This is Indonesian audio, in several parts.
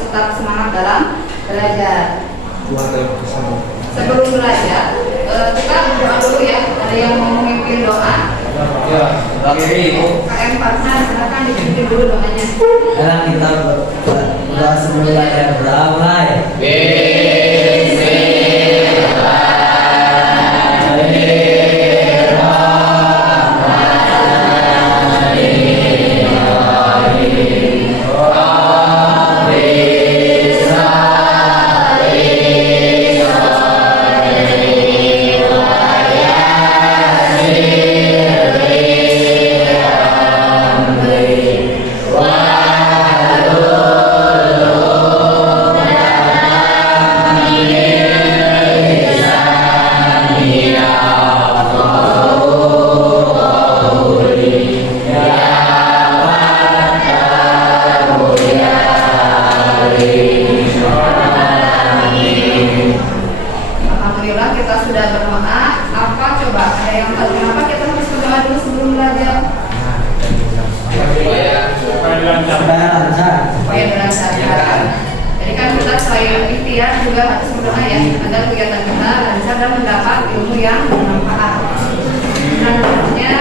tetap semangat dalam belajar. Sebelum belajar, kita berdoa dulu ya. Ada yang mau memimpin doa? Ya, lagi ibu. KM Partner, silakan dipimpin dulu doanya. Sekarang kita berdoa sebelum belajar. Berdoa mulai. Alhamdulillah kita sudah berdoa. Apa coba? Ada yang tahu kenapa kita harus berdoa dulu sebelum belajar? Supaya lancar. Supaya dilancarkan. Jadi kan kita selain ikhtiar juga harus berdoa ya agar kegiatan kita lancar dan mendapat ilmu yang bermanfaat. Nah, tentunya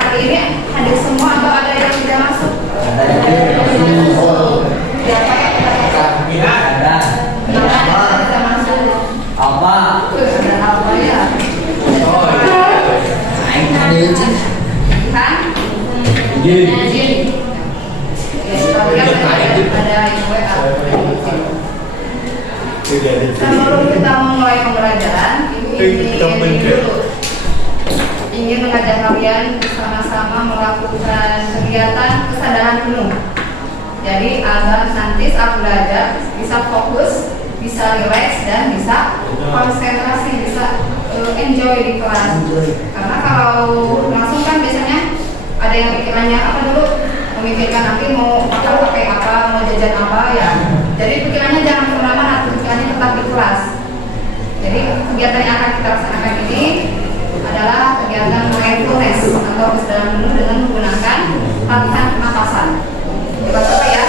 hari ini hadir semua atau ada yang tidak masuk? Siapa yang tidak masuk? Ada. Kenapa tidak masuk? Apa? Ada apa ya? Kan? Jin. Ya, kita lihat ada yang WA. Sebelum kita memulai pembelajaran, ingin mengajak kalian bersama-sama melakukan kegiatan kesadaran penuh. Jadi agar nanti saat belajar bisa fokus, bisa rileks dan bisa konsentrasi, bisa enjoy di kelas. Karena kalau langsung kan biasanya ada yang pikirannya apa dulu, memikirkan nanti mau makan pakai apa, mau jajan apa ya. Jadi pikirannya jangan kemana-mana, pikirannya tetap di kelas. Jadi kegiatan yang akan kita laksanakan ini adalah kegiatan mindfulness atau kesadaran penuh dengan menggunakan latihan pernapasan. Coba ya.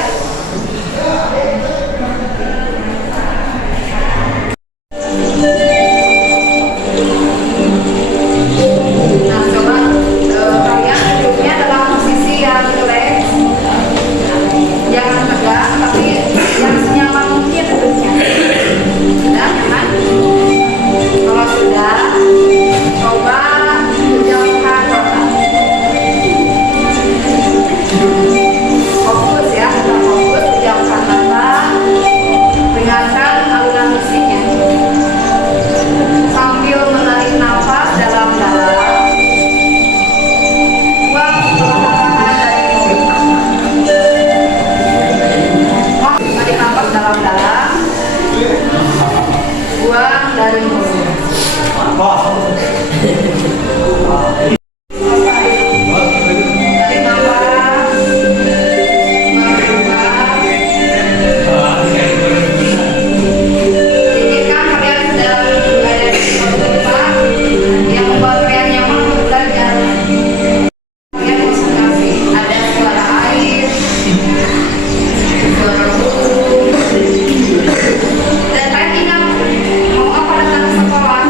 Nah, coba kalian duduknya dalam posisi yang rileks, jangan tegang, tapi yang senyaman mungkin duduknya. Sudah nyaman? Kalau sudah, coba pejamkan mata. Fokus ya, kita fokus, pejamkan mata. Dengarkan alunan musiknya sambil menarik nafas dalam-dalam. Buang perlahan dari mulut. Tarik nafas dalam-dalam. Buang dari mulut. Tarik nafas. Pikirkan kalian sedang berada di suatu tempat yang membuat kalian nyaman untuk belajar. Kalian konsentrasi, ada suara air, suara burung, dan kalian ingat mau apa datang ke sekolah?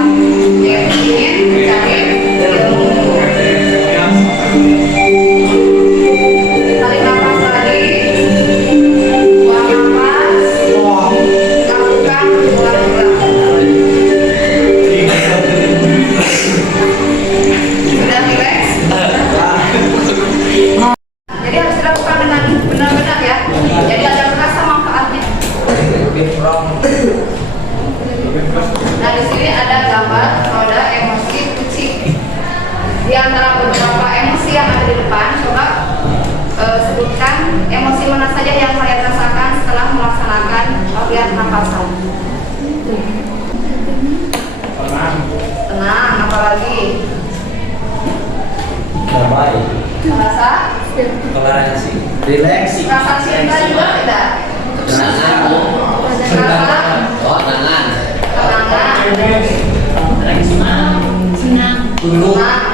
Ya ingin mencari ilmu. Tarik nafas lagi, buang nafas, lakukan ulang-ulang. Sudah rileks? Jadi harus dilakukan dengan benar-benar ya. Jadi ada rasa manfaatnya. Nah, di sini ada gambar roda emosi kucing. Di antara beberapa emosi yang ada di depan, coba sebutkan emosi mana saja yang kalian rasakan setelah melaksanakan latihan pernapasan. Tenang, apalagi? Damai. Merasa? Toleransi. Relax. Rasa cinta juga tidak? Rasa Tenangan. tenangan,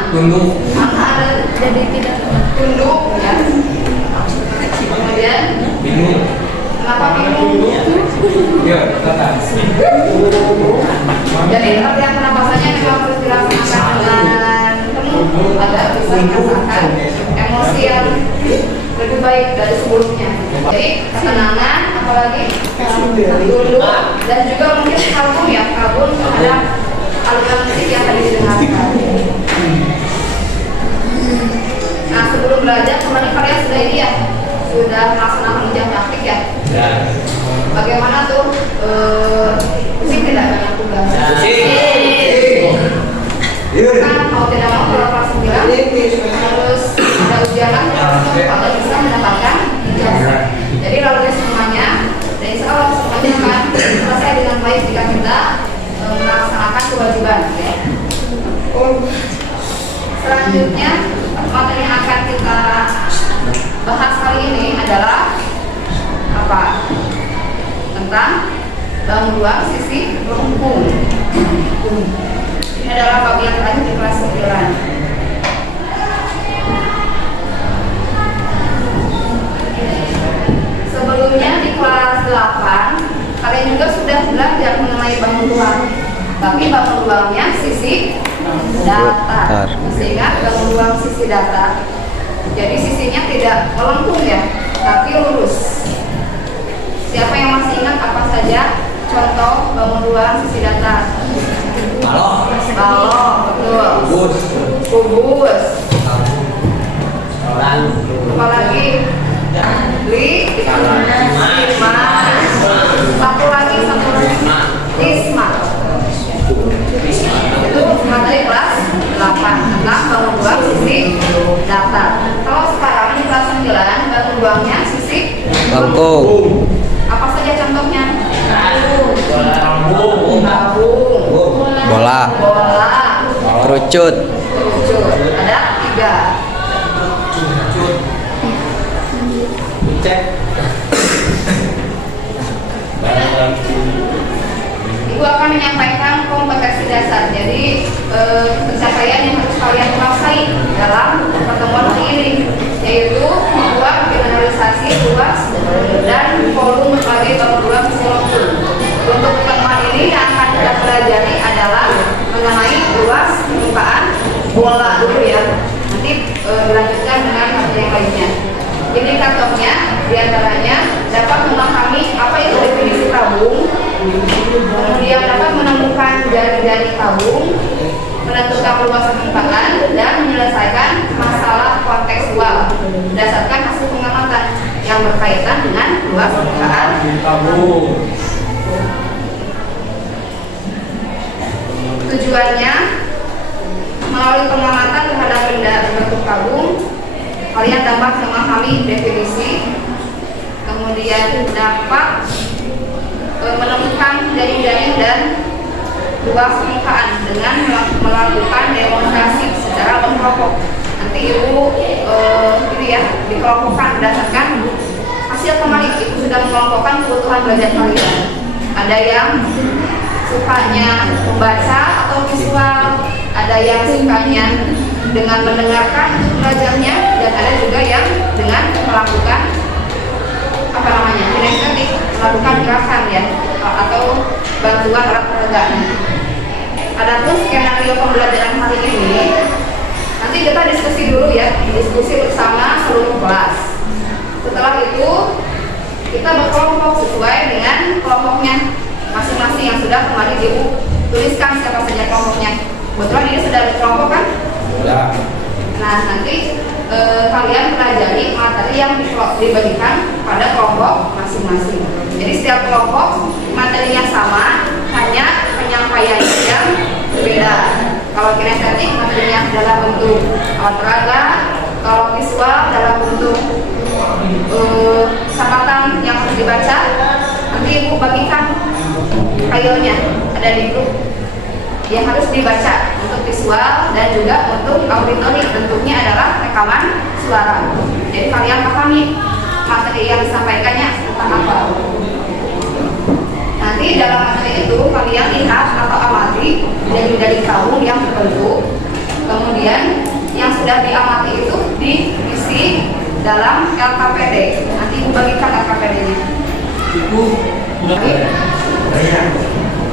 Tunduk. jadi tidak tunduk ya. Kemudian Bingung. kenapa bingung? Jadi latihan pernapasannya memang harus dilaksanakan dengan penuh agar bisa merasakan emosi yang lebih baik dari sebelumnya. Jadi ketenangan, apalagi dulu dan juga mungkin kagum terhadap aliran musik yang tadi didengarkan. Nah, sebelum belajar kemarin kalian sudah ini ya, sudah melaksanakan ujian praktik ya. Bagaimana tuh? Pusing tidak banyak tugas? Kan mau tidak mau kalau kelas 9 harus ada ujian lagi agar bisa mendapatkan ijazah. Jadi lalu semuanya, dan insya Allah semuanya akan selesai dengan baik jika kita melaksanakan kewajiban. Ya. Selanjutnya materi yang akan kita bahas kali ini adalah apa? Tentang bangun ruang sisi lengkung. Ini adalah bagian terakhir di kelas 9. Sebelumnya di kelas 8 kalian juga sudah belajar mengenai bangun ruang. Tapi bangun ruangnya sisi datar. Sehingga bangun ruang sisi datar. Jadi sisinya tidak melengkung ya, tapi lurus. Siapa yang masih ingat apa saja contoh bangun ruang sisi datar? Balok, betul. Kubus. Apalagi? Satu lagi. Isma. Itu materi kelas 8 tentang bangun ruang sisi datar. Kalau sekarang di kelas 9 bangun ruangnya sisi lengkung. Apa saja contohnya? Bola. Kerucut. Ada 3. Ibu akan menyampaikan kompetensi dasar. Jadi pencapaian yang harus kalian kuasai dalam pertemuan hari ini, yaitu membuat generalisasi luas dan volume berbagai bangun ruang sisi lengkung. Untuk pertemuan ini yang akan kita pelajari adalah mengenai luas permukaan bola dulu ya. Nanti dilanjutkan dengan materi yang lainnya. Indikatornya diantaranya dapat memahami apa itu definisi tabung, kemudian dapat menemukan jari-jari tabung, menentukan luas permukaan, dan menyelesaikan masalah kontekstual berdasarkan hasil pengamatan yang berkaitan dengan luas permukaan tabung. Tujuannya melalui pengamatan terhadap benda berbentuk tabung, kalian dapat memahami definisi, kemudian dapat menemukan jari-jari dan luas permukaan dengan melakukan demonstrasi secara berkelompok. Nanti ibu ini ya dikelompokkan berdasarkan hasil kemarin ibu sudah mengelompokkan kebutuhan belajar kalian. Ada yang sukanya membaca atau visual, ada yang sukanya dengan mendengarkan belajarnya, dan ada juga yang dengan melakukan kinestetik, melakukan gerakan ya, atau bantuan alat peregangan. Adapun skenario pembelajaran hari ini nanti kita diskusi dulu ya, diskusi bersama seluruh kelas. Setelah itu kita berkelompok sesuai dengan kelompoknya masing-masing yang sudah kemarin ibu tuliskan siapa saja kelompoknya. Kebetulan ini sudah dikelompok kan? Ya. Nah nanti kalian pelajari materi yang diberikan pada kelompok masing-masing. Jadi setiap kelompok materinya sama, hanya penyampaiannya yang berbeda. Kalau kinestetik materinya dalam bentuk alat peraga, kalau visual dalam bentuk catatan yang harus dibaca. Nanti ibu bagikan filenya ada di grup yang harus dibaca untuk visual dan juga untuk auditori, bentuknya adalah rekaman suara. Jadi kalian pahami materi yang disampaikannya tentang apa. Nanti dalam materi itu kalian lihat atau amati dari tabung yang terbentuk, kemudian yang sudah diamati itu diisi dalam LKPD. Nanti ibu bagikan LKPD-nya.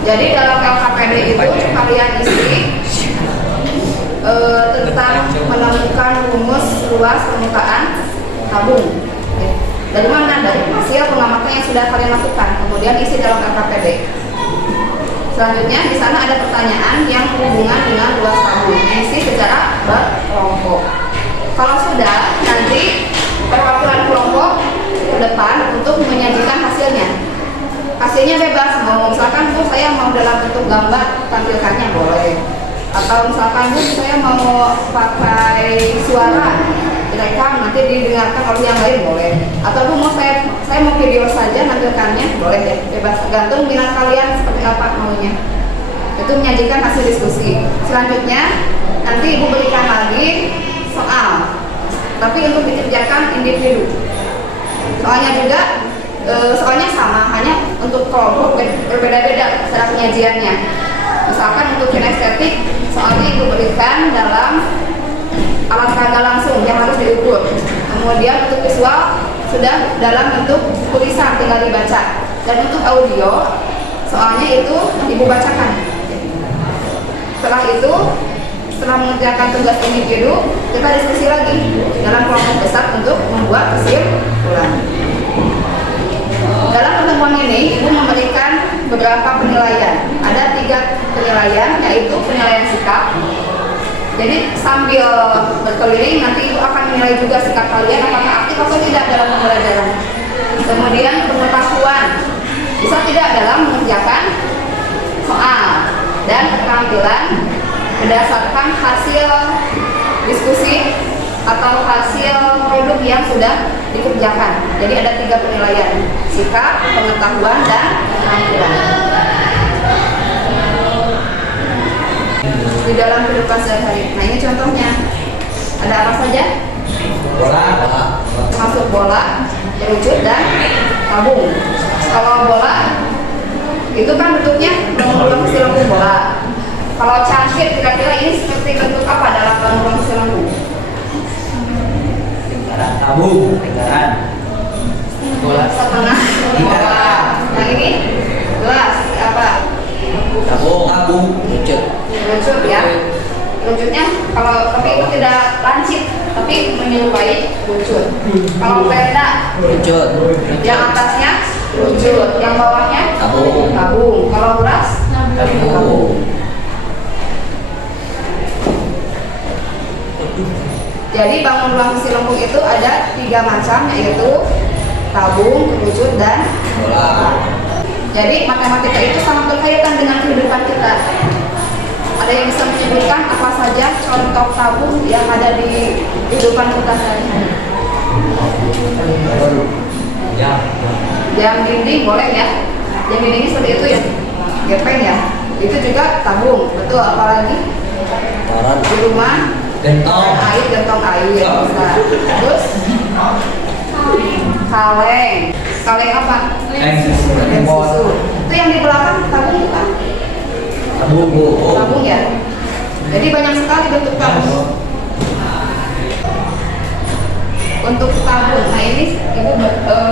Jadi dalam LKPD itu kalian isi tentang menemukan rumus luas permukaan tabung. Dari mana? Dari hasil pengamatan yang sudah kalian lakukan. Kemudian isi dalam LKPD. Selanjutnya di sana ada pertanyaan yang berhubungan dengan luas tabung. Isi secara berkelompok. Kalau sudah, nanti perwakilan kelompok ke depan untuk menyajikan hasilnya. Hasilnya bebas, mau misalkan Bu saya mau dalam bentuk gambar tampilkannya boleh, atau misalkan Bu saya mau pakai suara direkam nanti didengarkan oleh yang lain boleh, atau Bu mau saya mau video saja nampilkannya boleh ya, bebas tergantung minat kalian seperti apa maunya. Itu menyajikan hasil diskusi. Selanjutnya nanti Ibu berikan lagi soal, tapi untuk dikerjakan individu. Soalnya juga soalnya sama, hanya untuk kelompok berbeda-beda cara penyajiannya. Misalkan untuk kinestetik, soalnya Ibu berikan dalam alat peraga langsung yang harus diukur. Kemudian untuk visual sudah dalam bentuk tulisan tinggal dibaca. Dan untuk audio, soalnya itu Ibu bacakan. Setelah itu, setelah mengerjakan tugas individu, kita diskusi lagi dalam kelompok besar untuk membuat kesimpulan. Dalam pertemuan ini, Ibu memberikan beberapa penilaian. Ada 3 penilaian, yaitu penilaian sikap. Jadi sambil berkeliling, nanti Ibu akan menilai juga sikap kalian apakah aktif atau tidak dalam pembelajaran. Kemudian pengetahuan, bisa tidak dalam mengerjakan soal, dan keterampilan berdasarkan hasil diskusi atau hasil produk yang sudah dikerjakan. Jadi ada 3 penilaian: sikap, pengetahuan, dan keterampilan. Di dalam kehidupan sehari-hari. Nah ini contohnya. Ada apa saja? Bola. Termasuk bola, kerucut, dan tabung. Kalau bola itu kan bentuknya bangun mesin lambung bola. Kalau cangkir kira-kira ini seperti bentuk apa dalam bangun mesin lambung? Lingkaran tabung. Lingkaran. Bola. Setengah bola. Yang ini gelas apa? Tabung. Tabung. Kerucut ya. Kerucutnya kalau tapi itu tidak lancip, tapi menyerupai kerucut. Kalau peda, Kerucut. yang atasnya kerucut, yang bawahnya Tabung. tabung. Kalau gelas, tabung. Jadi bangun ruang kesilembung itu ada 3 macam, yaitu tabung, kerucut, dan Bola. jadi matematika itu sangat berkaitan dengan kehidupan kita. Ada yang bisa menyebutkan apa saja contoh tabung yang ada di kehidupan kita sehari-hari? Jam dinding boleh ya? Jam dinding seperti itu ya? Gepeng ya? Itu juga tabung, betul. Apalagi Koran. di rumah Gentong. air, gentong air bisa. Terus kaleng. Kaleng apa? Kaleng Susu. Itu yang di belakang tabung bukan? Tabung. Tabung ya. Jadi banyak sekali bentuk tabung. Untuk tabung, nah ini Ibu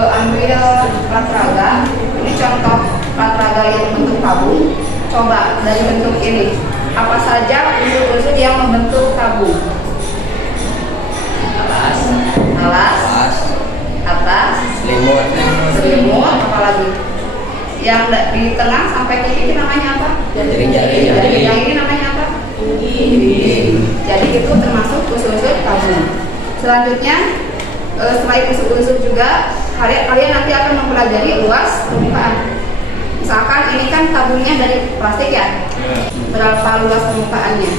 ambil plat raga. Ini contoh plat raga yang bentuk tabung. Coba dari bentuk ini, apa saja unsur-unsur yang membentuk tabung? Alas, atas, selimut, apalagi? Yang di tengah sampai ke ini namanya apa? Jari-jari. Yang ini namanya apa? Jadi itu termasuk unsur-unsur tabung. Selanjutnya, selain unsur-unsur juga, kalian nanti akan mempelajari luas permukaan. Misalkan ini kan tabungnya dari plastik ya, berapa luas permukaannya?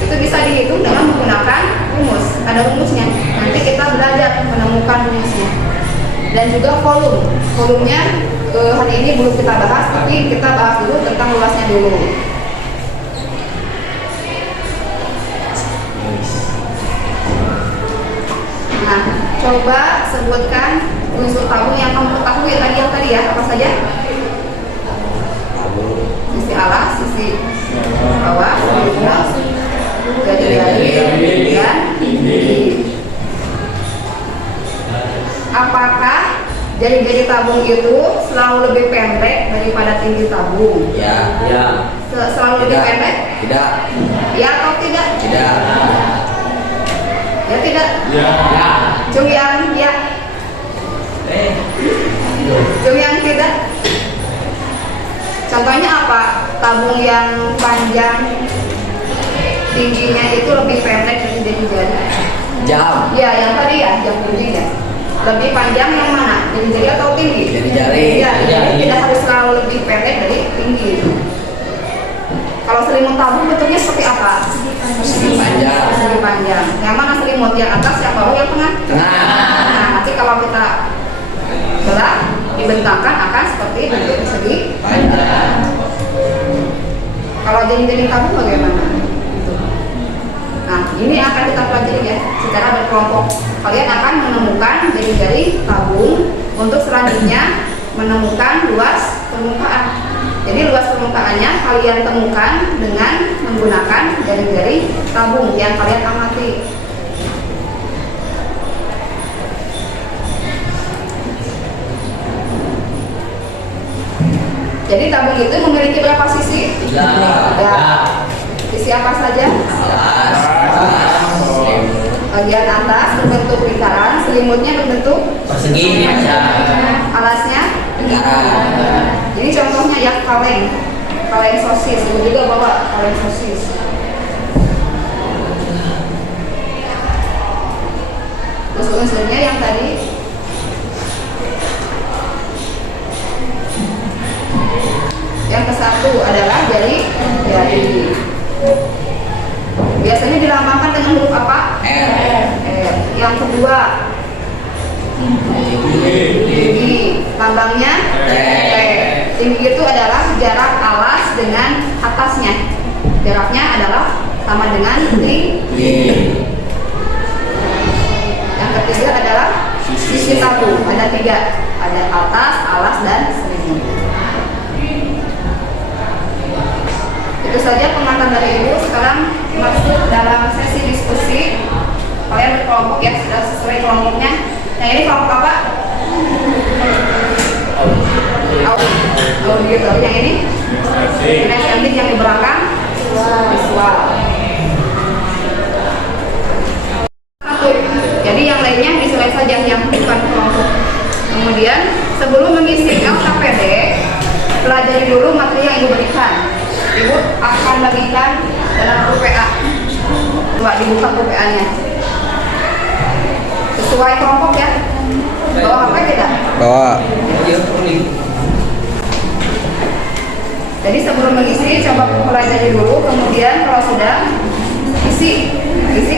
Itu bisa dihitung dengan menggunakan rumus. Ada rumusnya. Nanti kita belajar menemukan rumusnya. Dan juga volumenya hari ini belum kita bahas, tapi kita bahas dulu tentang luasnya dulu. Nah, coba sebutkan unsur tabung yang kamu ketahui tadi ya, apa saja? Sisi alas, sisi bawah, jari-jari, dan gigi. Apakah Jari-jari tabung itu selalu lebih pendek daripada tinggi tabung. Ya. Ya. Selalu lebih pendek? Tidak. Ya atau tidak? Tidak. Ya tidak? Ya. Cung yang ya. Cung yang tidak? Contohnya apa? Tabung yang panjang tingginya itu lebih pendek dari jari-jari. Jam. Ya, yang tadi ya, jam bunyi ya. Lebih panjang yang mana? Jari-jari atau tinggi? Jari-jari. Ya, jadi tidak harus selalu lebih pendek dari tinggi. Kalau selimut tabung bentuknya seperti apa? Persegi panjang. Persegi panjang. Yang mana selimut? Yang atas, yang bawah, yang tengah? Nah, nanti kalau kita belah, dibentangkan akan seperti bentuk persegi panjang. Kalau jari-jari tabung bagaimana? Nah, ini akan kita pelajari ya secara berkelompok. Kalian akan menemukan jari-jari tabung untuk selanjutnya menemukan luas permukaan. Jadi luas permukaannya kalian temukan dengan menggunakan jari-jari tabung yang kalian amati. Jadi tabung itu memiliki berapa sisi? Ya. Sisi apa saja? Bagian atas berbentuk lingkaran, selimutnya berbentuk Persegi panjang. alasnya Lingkaran. Jadi contohnya ya kaleng sosis, ibu juga bawa kaleng sosis. Terus unsurnya yang tadi yang ke satu adalah jari. Biasanya dilambangkan dengan huruf apa? R. Yang kedua tinggi, lambangnya T. Tinggi itu adalah jarak alas dengan atasnya. Jaraknya adalah sama dengan tinggi. Yang ketiga adalah sisi tabung. Ada 3, ada atas, alas, dan selimut. Itu saja pengantar dari Ibu. Sekarang masuk dalam sesi diskusi. Kalian berkelompok ya, sudah sesuai kelompoknya. Yang ini kelompok apa? Audio. Yang ini? Kinestetik. Yang di belakang? Visual. Jadi yang lainnya visual saja, yang bukan kelompok. Kemudian sebelum mengisi LKPD, pelajari dulu materi yang Ibu berikan. Ibu akan bagikan dalam UPA. Coba dibuka UPA-nya. Sesuai kelompok ya. Bawa HP tidak? Bawa. Jadi sebelum mengisi coba pelajari dulu, kemudian kalau sudah isi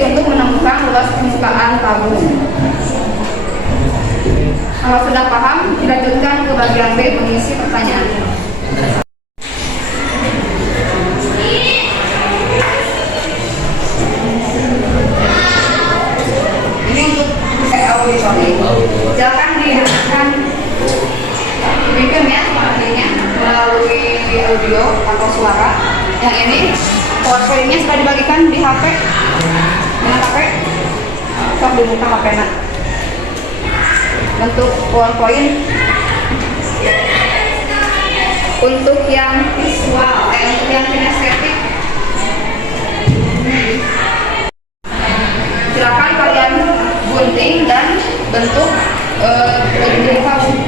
untuk menemukan luas permukaan tabung. Kalau sudah paham, dilanjutkan ke bagian B mengisi pertanyaan. Ini untuk audio. Silakan dihidupkan ya artinya melalui audio atau suara. Yang ini PowerPoint-nya sudah dibagikan di HP. Mana HP? Sok dibuka HP-nya. Bentuk PowerPoint untuk yang visual, untuk yang kinestetik. Silakan kalian gunting dan bentuk jari tabung.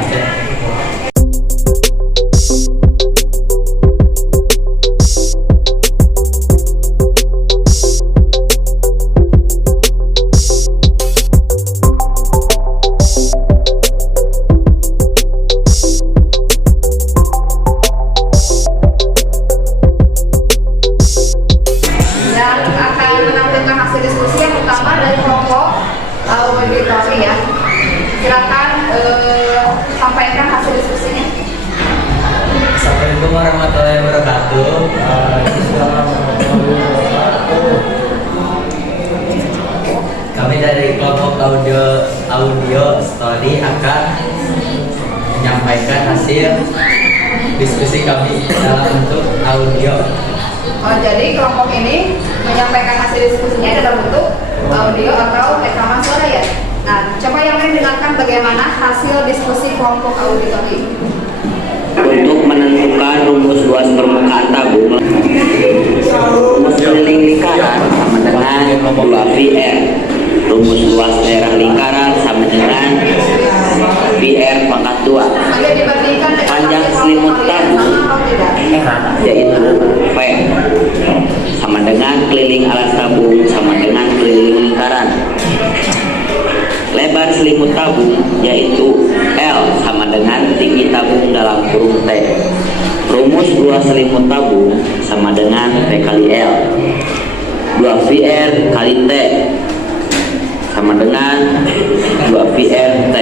Sampaikan hasil diskusinya. Assalamualaikum warahmatullahi wabarakatuh. Kami dari kelompok audio study akan menyampaikan hasil diskusi kami dalam bentuk audio. Oh, jadi kelompok ini menyampaikan hasil diskusinya dalam bentuk audio atau rekaman suara ya? Nah, coba yang lain dengarkan bagaimana hasil diskusi kelompok auditor ini. Untuk menentukan rumus luas permukaan tabung, rumus keliling lingkaran sama dengan 2VR. Rumus luas daerah lingkaran sama dengan VR pangkat 2. Oke, dibandingkan dengan Panjang hasil selimut kelompok kalian tabung sama atau tidak? yaitu V sama dengan keliling alas tabung sama dengan keliling lingkaran. Lebar selimut tabung yaitu L sama dengan tinggi tabung dalam kurung T. Rumus luas selimut tabung sama dengan T kali L. 2VR kali T sama dengan 2VR T.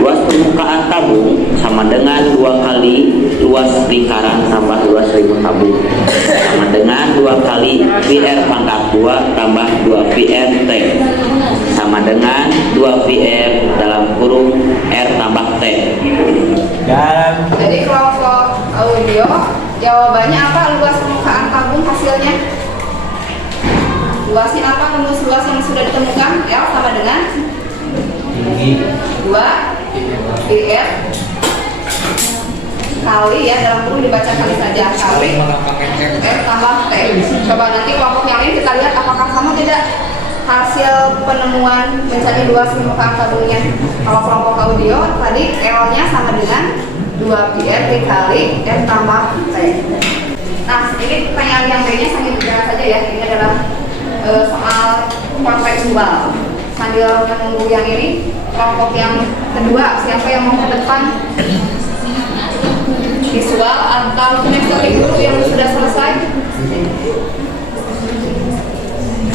Luas permukaan tabung sama dengan 2 kali luas lingkaran tambah luas selimut tabung sama dengan 2 kali VR pangkat 2 tambah 2 VR T sama dengan 2 VR dalam kurung R tambah T. Dan Jadi kelompok audio jawabannya apa? Luas permukaan tabung hasilnya? Luasnya apa? Rumus luas yang sudah ditemukan L sama dengan 2 VR kali ya, dalam kurung dibaca kali saja, kali R tambah T. Coba nanti kelompok yang ini kita lihat apakah sama tidak hasil penemuan mencari luas permukaan tabungnya. Kalau kelompok audio tadi L nya sama dengan 2 VR dikali R tambah T. Nah, ini pertanyaan yang B nya sambil bicara saja ya. Ini adalah soal kontekstual. Sambil menunggu yang ini, kelompok yang kedua, siapa yang mau ke depan? Visual atau kinestetik dulu yang sudah selesai?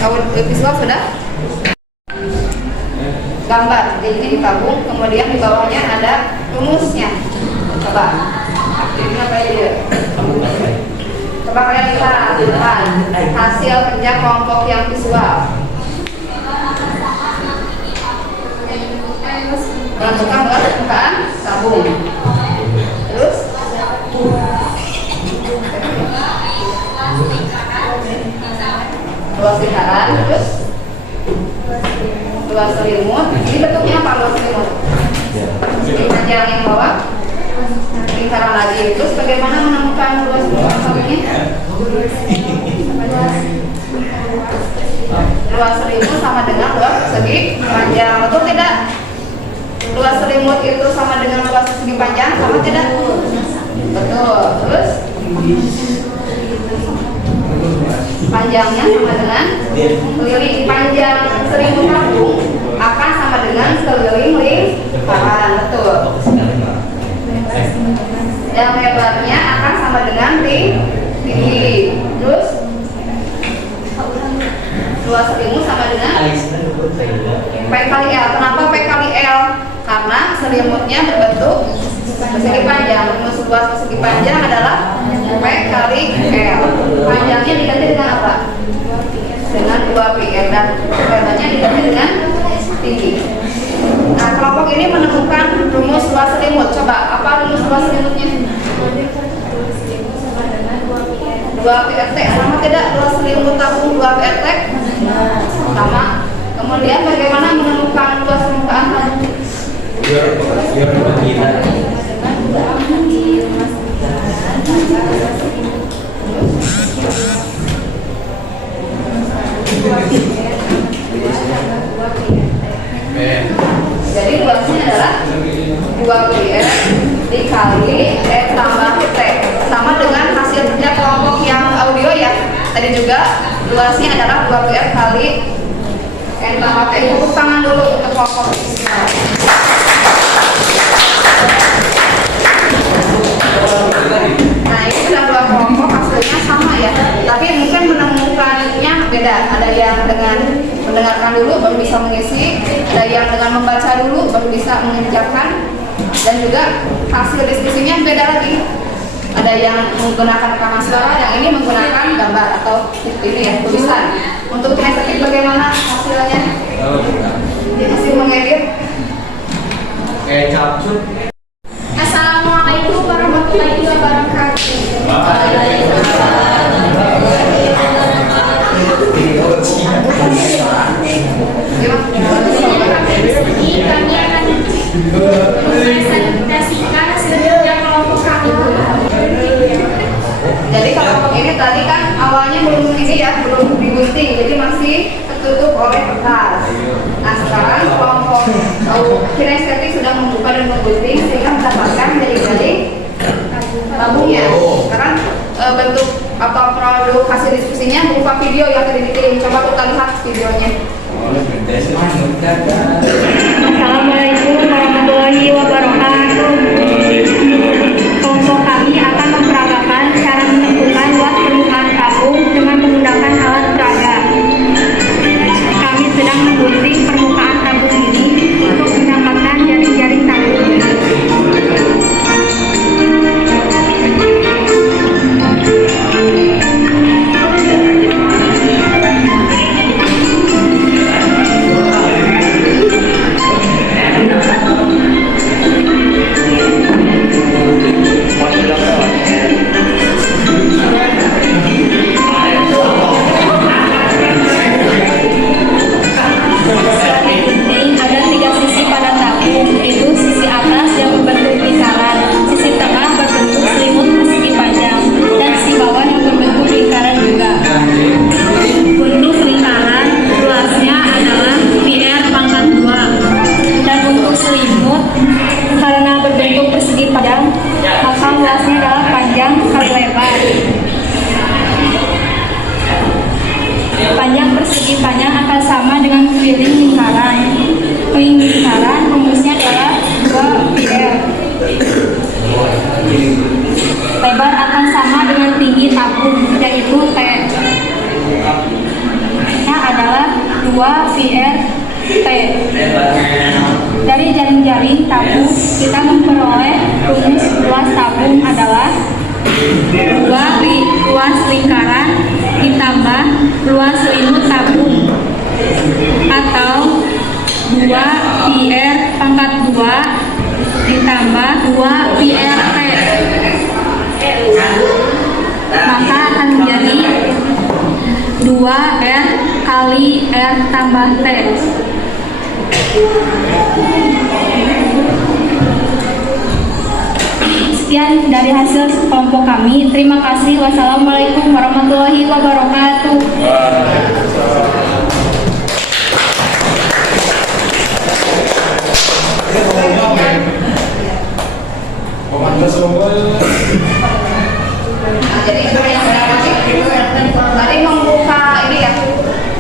Kalau visual sudah? Gambar, jadi ini ditabung, kemudian di bawahnya ada rumusnya. Coba, ini apa dia? Coba kalian lihat di depan hasil kerja kelompok yang visual. Menentukan luas permukaan tabung. Terus luas lingkaran, terus luas selimut. Ini bentuknya apa luas selimut? Ini panjang yang bawah, lingkaran lagi. Terus bagaimana menemukan luas permukaan tabungnya? Luas selimut sama dengan luas segi panjang, betul tidak? Luas selimut itu sama dengan luas segi panjang, sama tidak? Betul. Terus panjangnya sama dengan keliling. Panjang selimut tabung akan sama dengan keliling lingkaran, betul. Yang lebarnya akan sama dengan tinggi. Terus luas selimut sama dengan P kali L. Kenapa P kali L? Karena selimutnya berbentuk persegi panjang. Rumus luas persegi panjang adalah P kali L. Panjangnya diganti dengan apa? Dengan 2PR dan lebarnya diganti dengan tinggi. Nah, kelompok ini menemukan rumus luas selimut. Coba, apa rumus luas selimutnya? 2 PRT. Sama tidak luas selimut tabung 2 PRT? Sama. Kemudian bagaimana menemukan luas permukaan tabung? biar kita Jadi luasnya adalah 2 PR dikali tambah T, sama dengan hasil kerja kelompok yang audio ya. Tadi juga luasnya adalah 2 PR kali N tambah T. Tepuk tangan dulu untuk kelompok Nah, ini sudah 2 kelompok, hasilnya sama ya, tapi mungkin menemukannya beda. Ada yang dengan mendengarkan dulu baru bisa mengisi, ada yang dengan membaca dulu baru bisa mengerjakan, dan juga hasil diskusinya beda lagi. Ada yang menggunakan rekaman suara, yang ini menggunakan gambar atau ini ya, tulisan. Untuk kinestetik bagaimana hasilnya? Hasil mengedit. capcut. Assalamualaikum warahmatullahi wabarakatuh. Waalaikumsalam. tertutup oleh kertas. Nah sekarang kelompok kinestetik sudah membuka dan menggunting sehingga mendapatkan jari-jari tabungnya. Sekarang bentuk atau produk hasil diskusinya berupa video yang tadi dikirim. Coba kita lihat videonya. Assalamualaikum warahmatullahi wabarakatuh. Kelompok kami akan memperagakan cara menentukan luas permukaan tabung dengan menggunakan alat peraga. Kami sedang menggunting permukaan tabung ini untuk mendapatkan jaring-jaring tabung. Ada 3 sisi pada tabung, yaitu sisi atas yang berbentuk lingkaran, sisi tengah berbentuk selimut persegi panjang, dan sisi bawah yang berbentuk lingkaran juga. Untuk lingkaran, luasnya adalah PR pangkat 2, dan untuk selimut, karena berbentuk persegi panjang, maka luasnya adalah panjang kali lebar. Panjang persegi panjang akan sama dengan keliling lingkaran. Keliling lingkaran rumusnya adalah 2 PR. Lebar akan sama dengan tinggi tabung, yaitu T. Nya adalah 2 PR T. Dari jaring-jaring tabung kita memperoleh rumus luas tabung adalah 2 luas lingkaran ditambah luas selimut tabung, atau 2 PR pangkat 2 ditambah 2 PR T, maka akan menjadi 2 R kali R tambah T. Sekian dari hasil kelompok kami. Terima kasih. Wassalamualaikum warahmatullahi wabarakatuh. Nah, jadi yang tadi membuka ini ya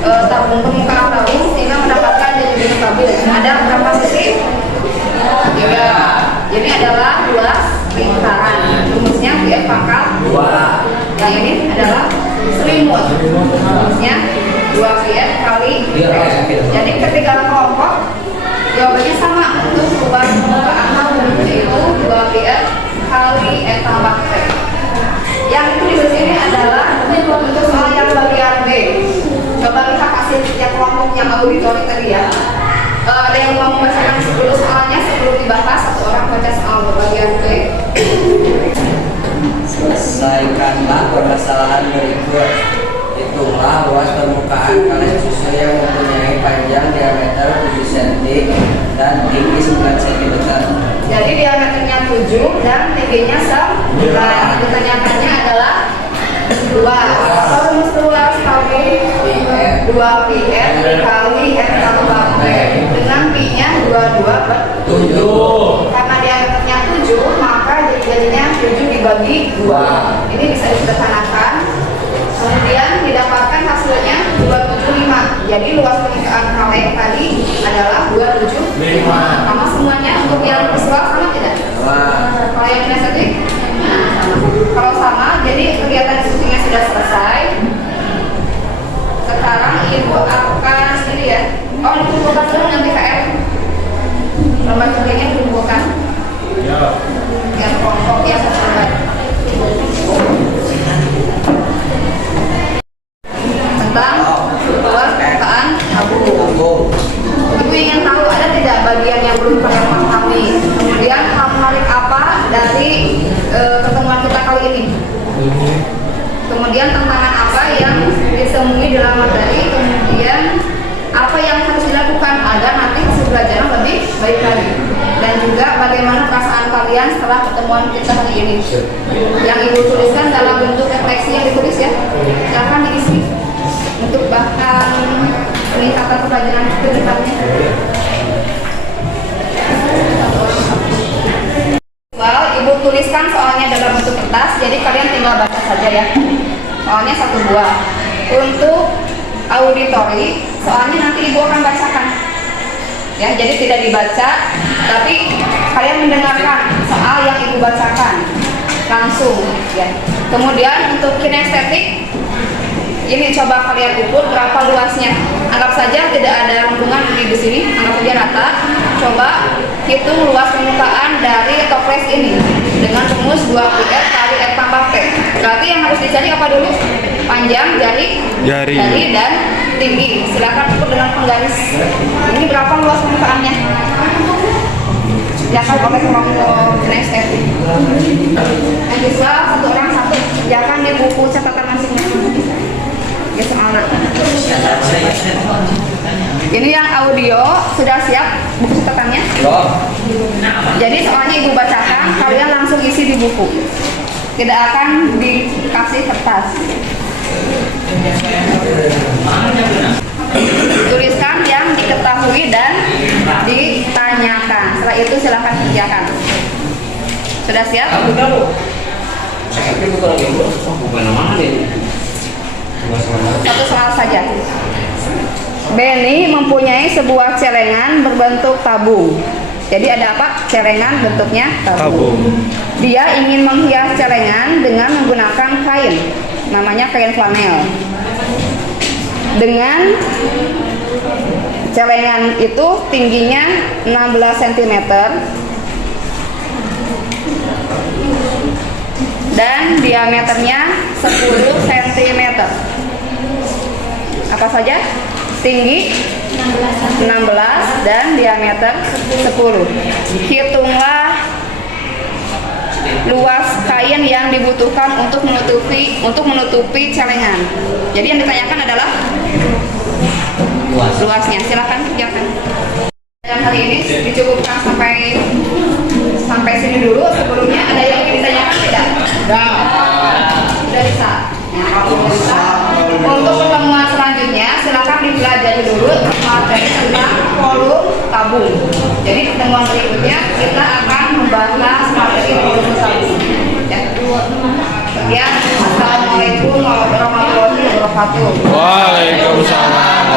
tabung, permukaan tabung sehingga mendapatkan jari-jari tabung. Ada berapa sisi? 3. Ini adalah luas lingkaran. Rumusnya PR pangkat 2. Yang ini adalah selimut. Rumusnya 2 PR kali R. Jadi ketiga kelompok jawabannya sama untuk luas permukaan tabung, yaitu 2 PR kali R tambah T. Yang itu di sini adalah untuk soal yang bagian B. Coba lihat hasil setiap kelompok yang auditori tadi ya. Ada yang mau membacakan dulu soalnya sebelum dibahas? Satu orang baca soal bagian B. Selesaikanlah permasalahan berikut. Hitunglah luas permukaan kaleng susu yang mempunyai panjang diameter 7 cm dan tinggi 9 cm. Jadi diameternya 7 dan tingginya 9. Ditanyakannya adalah rumus luas kali 2 PR dikali R tambah T dengan P-nya 22/7. Karena diameternya 7, maka jadinya 7 dibagi 2. Ini bisa disederhanakan. Kemudian didapatkan hasilnya 275. Jadi luas permukaan kaleng tadi adalah 275. Sama semuanya untuk yang visual sama tidak? Kalau yang kinestetik? Nah, sama. Kalau sama, jadi kegiatan diskusinya sudah selesai. Sekarang ibu akan sendiri ya. Oh, dikumpulkan dulu nanti KR. Lomba kerjanya dikumpulkan. Yang kelompok yang sesuai. Tentang luas permukaan tabung. Ibu ingin tahu ada tidak bagian yang belum pernah memahami? Kemudian hal menarik apa dari pertemuan kita kali ini? Kemudian tantangan apa yang ditemui dalam materi? Kemudian apa yang harus dilakukan agar nanti hasil belajar lebih baik lagi? Dan juga bagaimana perasaan kalian setelah pertemuan kita hari ini? Yang ibu tuliskan dalam bentuk refleksi yang ditulis ya, silahkan diisi. untuk bahan peningkatan pelajaran ke depannya. Well, Ibu tuliskan soalnya dalam bentuk kertas, jadi kalian tinggal baca saja ya. Soalnya 1 buah. Untuk auditori, soalnya nanti Ibu akan bacakan. Ya, jadi tidak dibaca, tapi kalian mendengarkan soal yang Ibu bacakan langsung ya. Kemudian untuk kinestetik, ini coba kalian ukur berapa luasnya. Anggap saja tidak ada lengkungan di sini, anggap saja rata. Coba hitung luas permukaan dari toples ini dengan rumus 2πr kali r tambah p. Berarti yang harus dicari apa dulu? Panjang jari dan tinggi. Silakan ukur dengan penggaris. Ini berapa luas permukaannya? Silakan oleh kelompok kinestetik. Yang bisa 1 orang 1. Kerjakan di buku catatan masing-masing. Ya, soalnya. Ini yang audio sudah siap buku catatannya. Jadi soalnya Ibu bacakan, kalian langsung isi di buku. Tidak akan dikasih kertas. Tuliskan yang diketahui dan ditanyakan. Setelah itu silakan kerjakan. Sudah siap? Satu soal saja. Benny mempunyai sebuah celengan berbentuk tabung. Jadi ada apa? Celengan bentuknya tabung. Dia ingin menghias celengan dengan menggunakan kain, namanya kain flanel. Dengan celengan itu tingginya 16 cm dan diameternya 10 cm. Apa saja? Tinggi 16 dan diameter 10. Hitunglah luas kain yang dibutuhkan untuk menutupi celengan. Jadi yang ditanyakan adalah luasnya. Silakan kerjakan. Dan hari ini dicukupkan sampai sini dulu. Sebelumnya ada yang ingin ditanyakan tidak? Sudah bisa. Ya, kalau bisa. Untuk pertemuan selanjutnya silakan dipelajari dulu materi tentang volume tabung. Jadi pertemuan berikutnya kita akan membahas materi volume tabung. Ya. Sekian. Assalamualaikum warahmatullahi wabarakatuh. Waalaikumsalam.